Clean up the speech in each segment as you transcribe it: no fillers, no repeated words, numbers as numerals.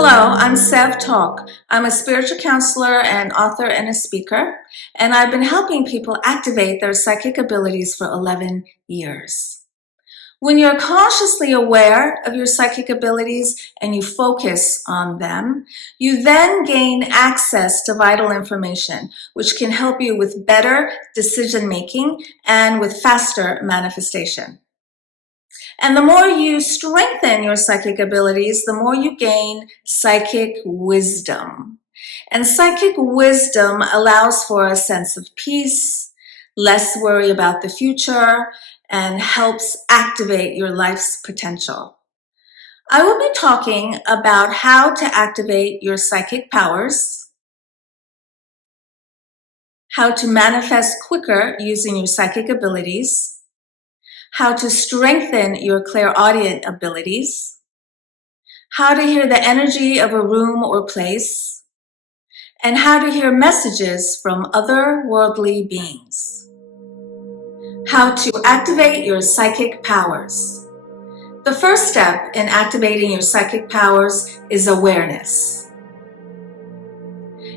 Hello, I'm Sev Tok. I'm a spiritual counselor and author and a speaker, and I've been helping people activate their psychic abilities for 11 years. When you're consciously aware of your psychic abilities and you focus on them, you then gain access to vital information, which can help you with better decision making and with faster manifestation. And the more you strengthen your psychic abilities, the more you gain psychic wisdom. And psychic wisdom allows for a sense of peace, less worry about the future, and helps activate your life's potential. I will be talking about how to activate your psychic powers, how to manifest quicker using your psychic abilities, how to strengthen your clairaudient abilities, how to hear the energy of a room or place, and how to hear messages from otherworldly beings. How to activate your psychic powers. The first step in activating your psychic powers is awareness.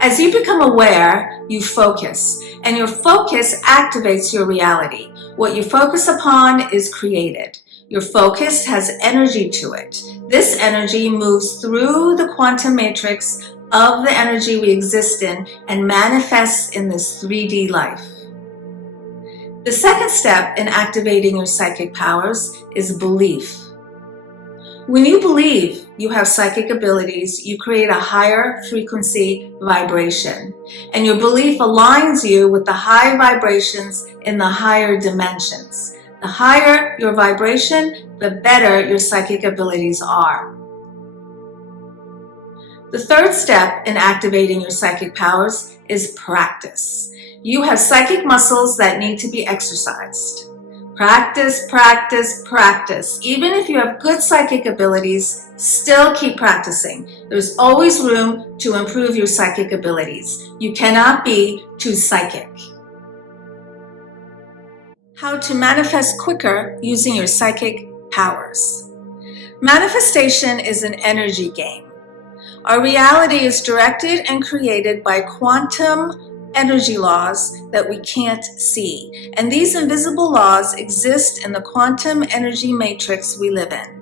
As you become aware, you focus, and your focus activates your reality. What you focus upon is created. Your focus has energy to it. This energy moves through the quantum matrix of the energy we exist in and manifests in this 3D life. The second step in activating your psychic powers is belief. When you believe you have psychic abilities, you create a higher frequency vibration, and your belief aligns you with the high vibrations in the higher dimensions. The higher your vibration, the better your psychic abilities are. The third step in activating your psychic powers is practice. You have psychic muscles that need to be exercised. Practice, practice, practice. Even if you have good psychic abilities, still keep practicing. There's always room to improve your psychic abilities. You cannot be too psychic. How to manifest quicker using your psychic powers. Manifestation is an energy game. Our reality is directed and created by quantum energy laws that we can't see. And these invisible laws exist in the quantum energy matrix we live in.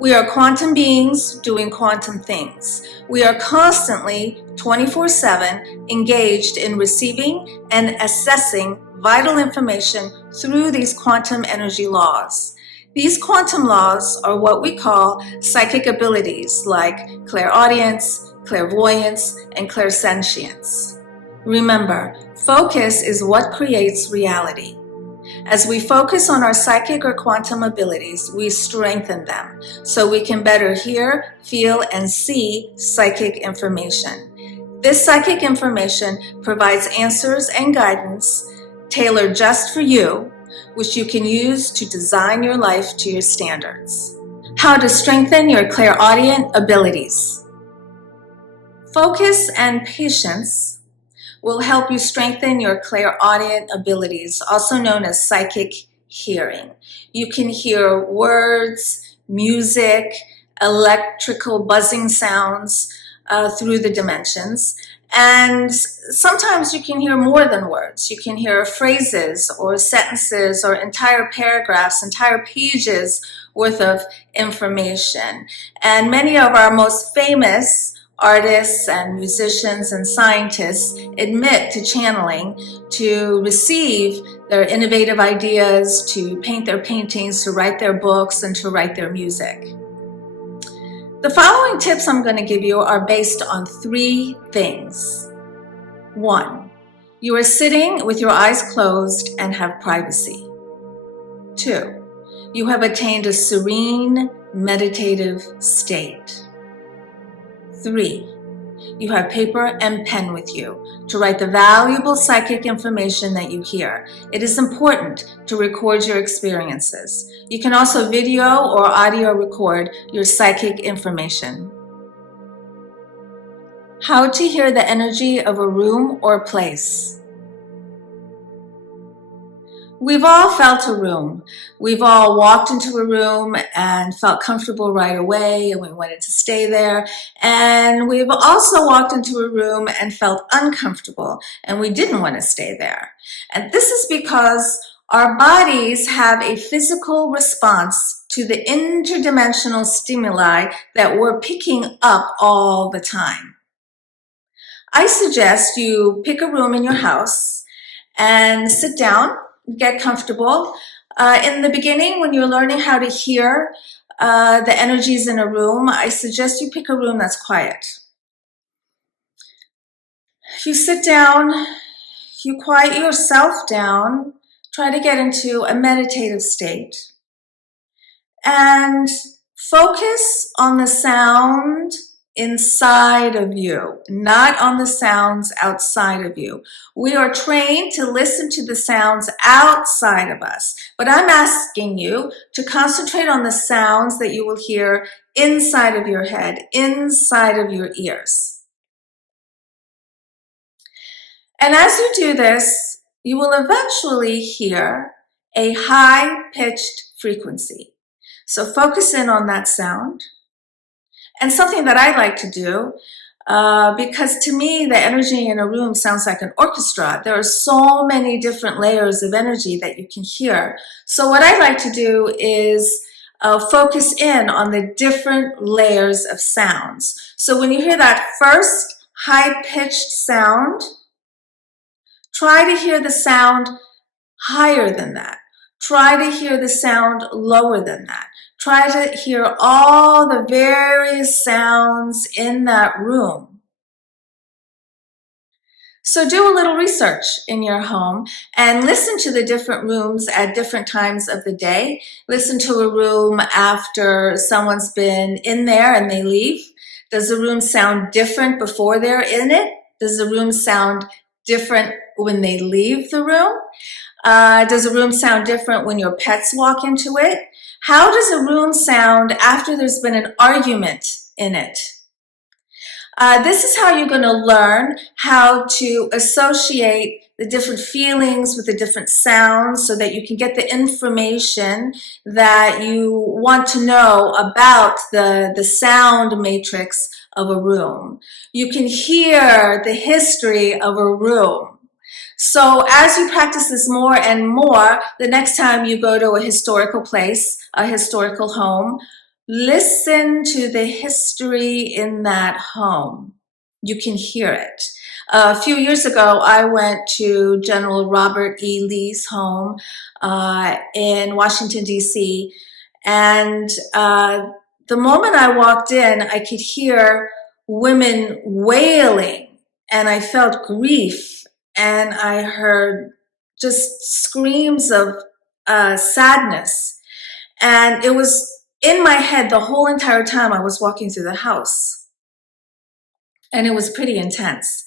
We are quantum beings doing quantum things. We are constantly 24/7 engaged in receiving and assessing vital information through these quantum energy laws. These quantum laws are what we call psychic abilities like clairaudience, clairvoyance, and clairsentience. Remember, focus is what creates reality. As we focus on our psychic or quantum abilities, we strengthen them so we can better hear, feel, and see psychic information. This psychic information provides answers and guidance tailored just for you, which you can use to design your life to your standards. How to strengthen your clairaudient abilities. Focus and patience will help you strengthen your clairaudient abilities, also known as psychic hearing. You can hear words, music, electrical buzzing sounds through the dimensions. And sometimes you can hear more than words. You can hear phrases or sentences or entire paragraphs, entire pages worth of information. And many of our most famous artists and musicians and scientists admit to channeling to receive their innovative ideas, to paint their paintings, to write their books, and to write their music. The following tips I'm going to give you are based on 3 things. 1, you are sitting with your eyes closed and have privacy. 2, you have attained a serene, meditative state. 3, you have paper and pen with you to write the valuable psychic information that you hear. It is important to record your experiences. You can also video or audio record your psychic information. How to hear the energy of a room or place. We've all felt a room. We've all walked into a room and felt comfortable right away and we wanted to stay there. And we've also walked into a room and felt uncomfortable and we didn't want to stay there. And this is because our bodies have a physical response to the interdimensional stimuli that we're picking up all the time. I suggest you pick a room in your house and sit down, get comfortable. In the beginning, when you're learning how to hear the energies in a room, I suggest you pick a room that's quiet. If you sit down, if you quiet yourself down, try to get into a meditative state and focus on the sound inside of you, not on the sounds outside of you. We are trained to listen to the sounds outside of us, but I'm asking you to concentrate on the sounds that you will hear inside of your head, inside of your ears. And as you do this, you will eventually hear a high-pitched frequency. So focus in on that sound. And something that I like to do, because to me, the energy in a room sounds like an orchestra. There are so many different layers of energy that you can hear. So what I like to do is focus in on the different layers of sounds. So when you hear that first high-pitched sound, try to hear the sound higher than that. Try to hear the sound lower than that. Try to hear all the various sounds in that room. So do a little research in your home and listen to the different rooms at different times of the day. Listen to a room after someone's been in there and they leave. Does the room sound different before they're in it? Does the room sound different when they leave the room? Does a room sound different when your pets walk into it? How does a room sound after there's been an argument in it? This is how you're going to learn how to associate the different feelings with the different sounds so that you can get the information that you want to know about the sound matrix of a room. You can hear the history of a room. So as you practice this more and more, the next time you go to a historical place, a historical home, listen to the history in that home. You can hear it. A few years ago, I went to General Robert E. Lee's home in Washington, D.C., and the moment I walked in, I could hear women wailing, and I felt grief. And I heard just screams of sadness. And it was in my head the whole entire time I was walking through the house. And it was pretty intense.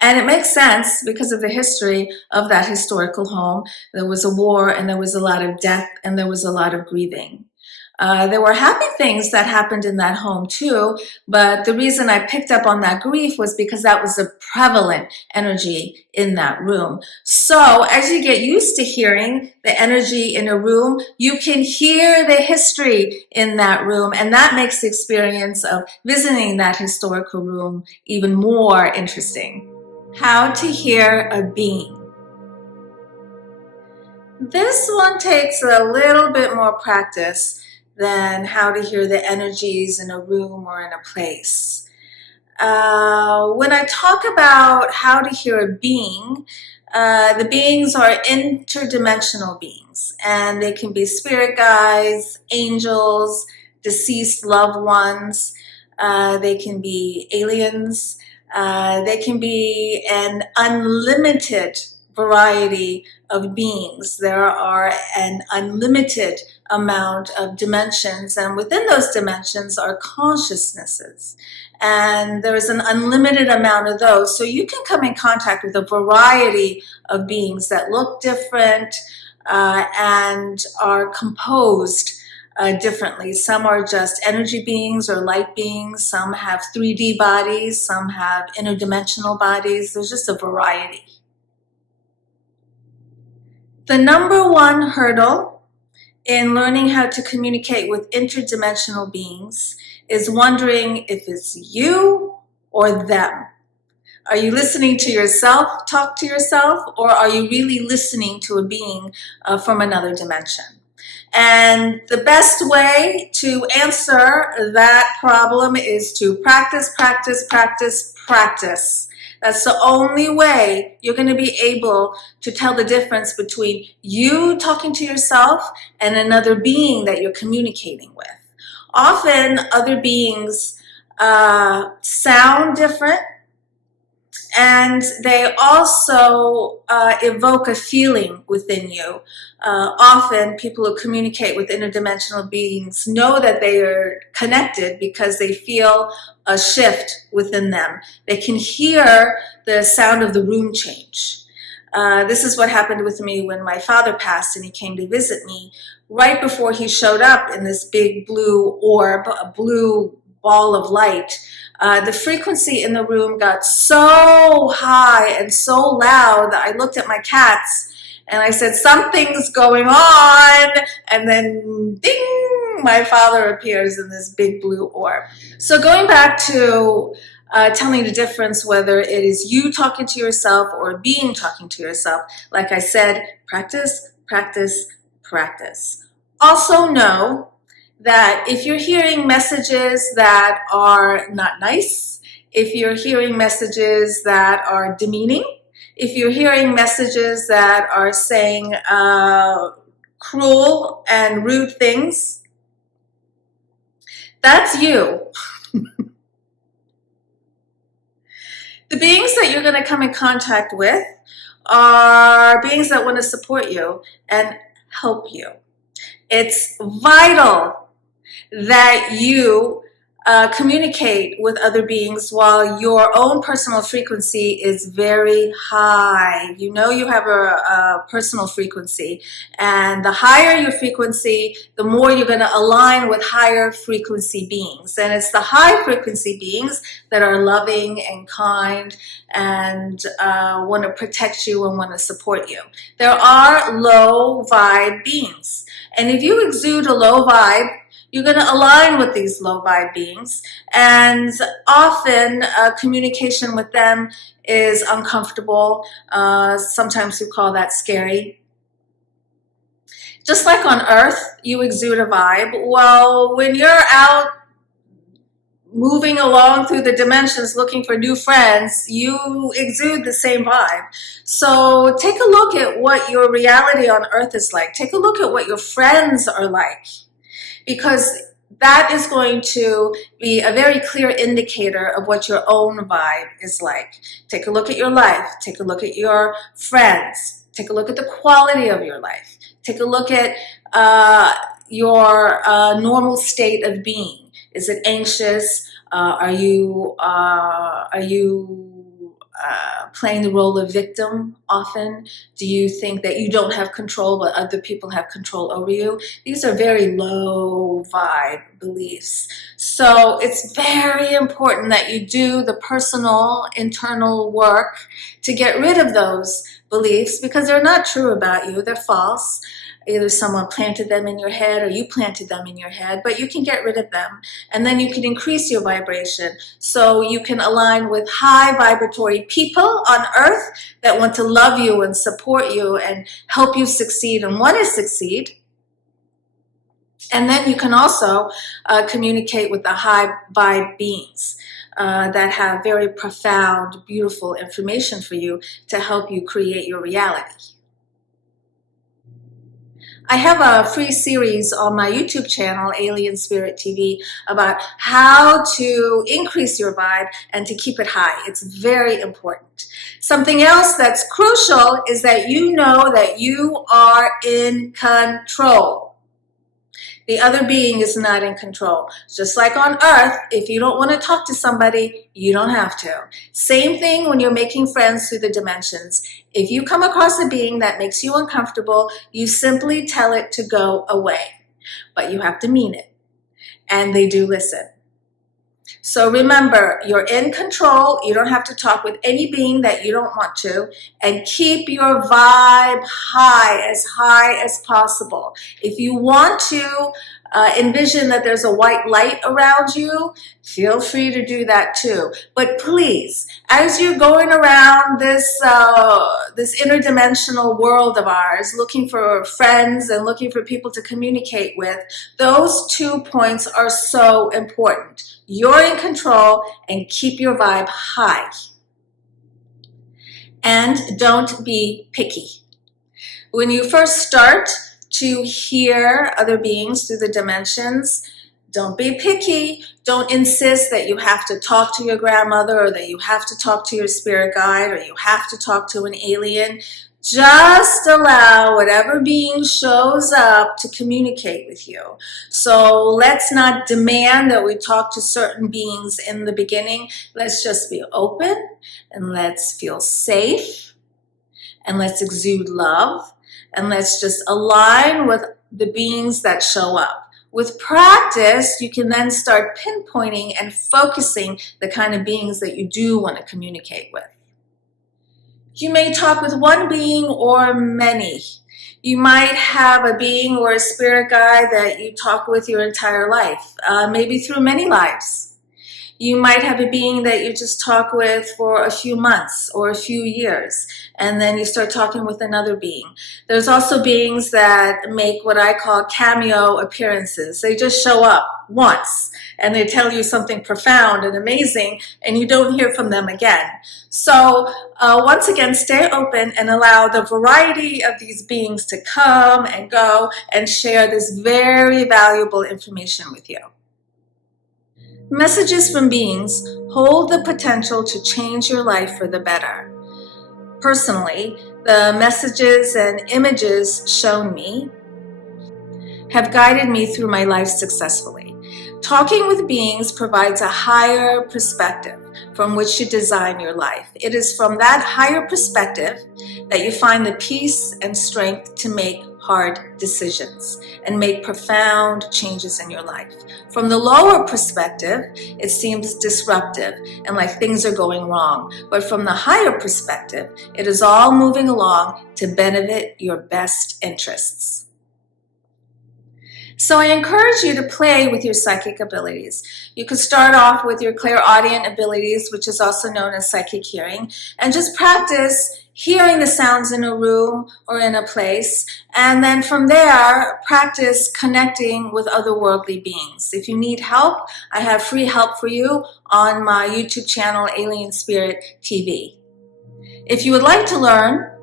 And it makes sense because of the history of that historical home. There was a war and there was a lot of death and there was a lot of grieving. There were happy things that happened in that home too, but the reason I picked up on that grief was because that was a prevalent energy in that room. So as you get used to hearing the energy in a room, you can hear the history in that room, and that makes the experience of visiting that historical room even more interesting. How to hear a being. This one takes a little bit more practice than how to hear the energies in a room or in a place. When I talk about how to hear a being, the beings are interdimensional beings, and they can be spirit guides, angels, deceased loved ones. They can be aliens. They can be an unlimited variety of beings. There are an unlimited amount of dimensions, and within those dimensions are consciousnesses. And there's an unlimited amount of those. So you can come in contact with a variety of beings that look different and are composed differently. Some are just energy beings or light beings. Some have 3D bodies. Some have interdimensional bodies. There's just a variety. The number one hurdle in learning how to communicate with interdimensional beings is wondering if it's you or them. Are you listening to yourself talk to yourself, or are you really listening to a being from another dimension? And the best way to answer that problem is to practice, practice, practice, practice. That's the only way you're going to be able to tell the difference between you talking to yourself and another being that you're communicating with. Often other beings sound different, and they also evoke a feeling within you. Often people who communicate with interdimensional beings know that they are connected because they feel a shift within them. They can hear the sound of the room change. This is what happened with me when my father passed and he came to visit me. Right before he showed up in this big blue orb, a blue ball of light, the frequency in the room got so high and so loud that I looked at my cats and I said, something's going on. And then ding, my father appears in this big blue orb. So going back to telling the difference whether it is you talking to yourself or a being talking to yourself, like I said, practice, practice, practice. Also know that if you're hearing messages that are not nice, if you're hearing messages that are demeaning, if you're hearing messages that are saying cruel and rude things, that's you. The beings that you're going to come in contact with are beings that want to support you and help you. It's vital that you communicate with other beings while your own personal frequency is very high. You know you have a personal frequency, and the higher your frequency, the more you're going to align with higher frequency beings. And it's the high frequency beings that are loving and kind and want to protect you and want to support you. There are low vibe beings, and if you exude a low vibe, you're going to align with these low vibe beings, and often communication with them is uncomfortable. Sometimes we call that scary. Just like on Earth, you exude a vibe. Well, when you're out moving along through the dimensions looking for new friends, you exude the same vibe. So take a look at what your reality on Earth is like. Take a look at what your friends are like, because that is going to be a very clear indicator of what your own vibe is like. Take a look at your life. Take a look at your friends. Take a look at the quality of your life. Take a look at your normal state of being. Is it anxious? Are you playing the role of victim often? Do you think that you don't have control but other people have control over you? These are very low vibe beliefs. So it's very important that you do the personal internal work to get rid of those beliefs, because they're not true about you. They're false. Either someone planted them in your head or you planted them in your head, but you can get rid of them. And then you can increase your vibration so you can align with high vibratory people on Earth that want to love you and support you and help you succeed and want to succeed. And then you can also communicate with the high vibe beings that have very profound, beautiful information for you to help you create your reality. I have a free series on my YouTube channel, Alien Spirit TV, about how to increase your vibe and to keep it high. It's very important. Something else that's crucial is that you know that you are in control. The other being is not in control. Just like on Earth, if you don't want to talk to somebody, you don't have to. Same thing when you're making friends through the dimensions. If you come across a being that makes you uncomfortable, you simply tell it to go away. But you have to mean it. And they do listen. So remember, you're in control. You don't have to talk with any being that you don't want to. And keep your vibe high as possible. If you want to envision that there's a white light around you, feel free to do that too. But please, as you're going around this interdimensional world of ours, looking for friends and looking for people to communicate with, those 2 points are so important. You're in control, and keep your vibe high. And don't be picky. When you first start to hear other beings through the dimensions, don't be picky. Don't insist that you have to talk to your grandmother, or that you have to talk to your spirit guide, or you have to talk to an alien. Just allow whatever being shows up to communicate with you. So let's not demand that we talk to certain beings in the beginning. Let's just be open, and let's feel safe, and let's exude love, and let's just align with the beings that show up. With practice, you can then start pinpointing and focusing the kind of beings that you do want to communicate with. You may talk with one being or many. You might have a being or a spirit guide that you talk with your entire life, maybe through many lives. You might have a being that you just talk with for a few months or a few years, and then you start talking with another being. There's also beings that make what I call cameo appearances. They just show up once, and they tell you something profound and amazing, and you don't hear from them again. So once again, stay open and allow the variety of these beings to come and go and share this very valuable information with you. Messages from beings hold the potential to change your life for the better. Personally, the messages and images shown me have guided me through my life successfully. Talking with beings provides a higher perspective from which to design your life. It is from that higher perspective that you find the peace and strength to make hard decisions and make profound changes in your life. From the lower perspective, it seems disruptive and like things are going wrong. But from the higher perspective, it is all moving along to benefit your best interests. So I encourage you to play with your psychic abilities. You could start off with your clairaudient abilities, which is also known as psychic hearing, and just practice hearing the sounds in a room or in a place. And then from there, practice connecting with otherworldly beings. If you need help, I have free help for you on my YouTube channel, Alien Spirit TV. If you would like to learn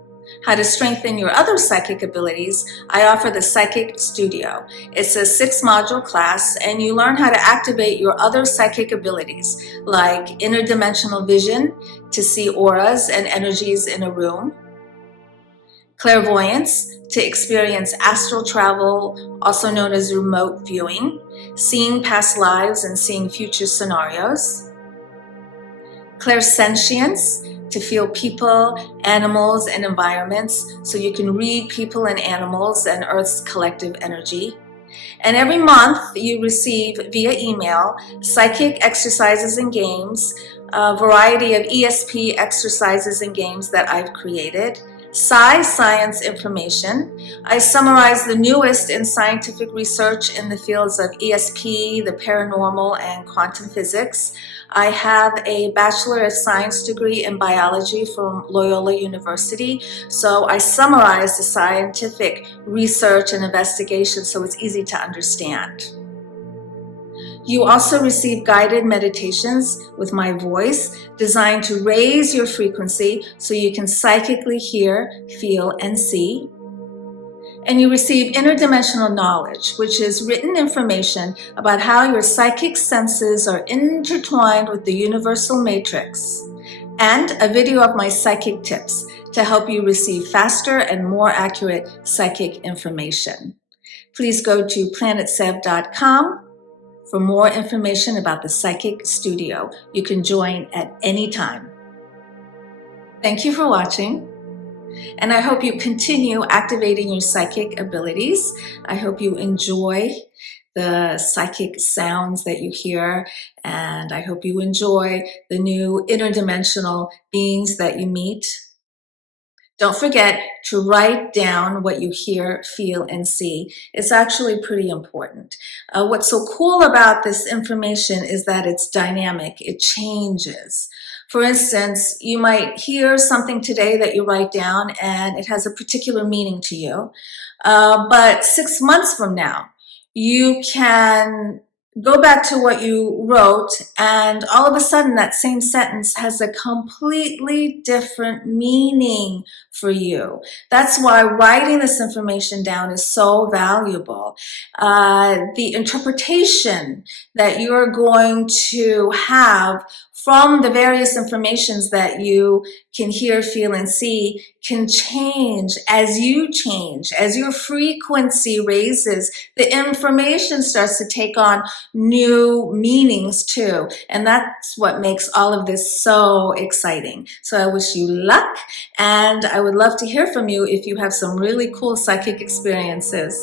how to strengthen your other psychic abilities, I offer the Psychic Studio. It's a 6-module class, and you learn how to activate your other psychic abilities, like interdimensional vision to see auras and energies in a room, clairvoyance to experience astral travel, also known as remote viewing, seeing past lives and seeing future scenarios, clairsentience to feel people, animals, and environments, so you can read people and animals and Earth's collective energy. And every month you receive via email psychic exercises and games, a variety of ESP exercises and games that I've created, science information. I summarize the newest in scientific research in the fields of ESP, the paranormal, and quantum physics. I have a Bachelor of Science degree in biology from Loyola University, so I summarize the scientific research and investigation so it's easy to understand. You also receive guided meditations with my voice designed to raise your frequency so you can psychically hear, feel, and see. And you receive interdimensional knowledge, which is written information about how your psychic senses are intertwined with the universal matrix, and a video of my psychic tips to help you receive faster and more accurate psychic information. Please go to planetsev.com for more information about the Psychic Studio. You can join at any time. Thank you for watching, and I hope you continue activating your psychic abilities. I hope you enjoy the psychic sounds that you hear, and I hope you enjoy the new interdimensional beings that you meet. Don't forget to write down what you hear, feel, and see. It's actually pretty important. What's so cool about this information is that it's dynamic. It changes. For instance, you might hear something today that you write down and it has a particular meaning to you. But 6 months from now, you can go back to what you wrote, and all of a sudden that same sentence has a completely different meaning for you. That's why writing this information down is so valuable. The interpretation that you're going to have from the various informations that you can hear, feel, and see can change as you change. As your frequency raises, the information starts to take on new meanings too. And that's what makes all of this so exciting. So I wish you luck, and I would love to hear from you if you have some really cool psychic experiences.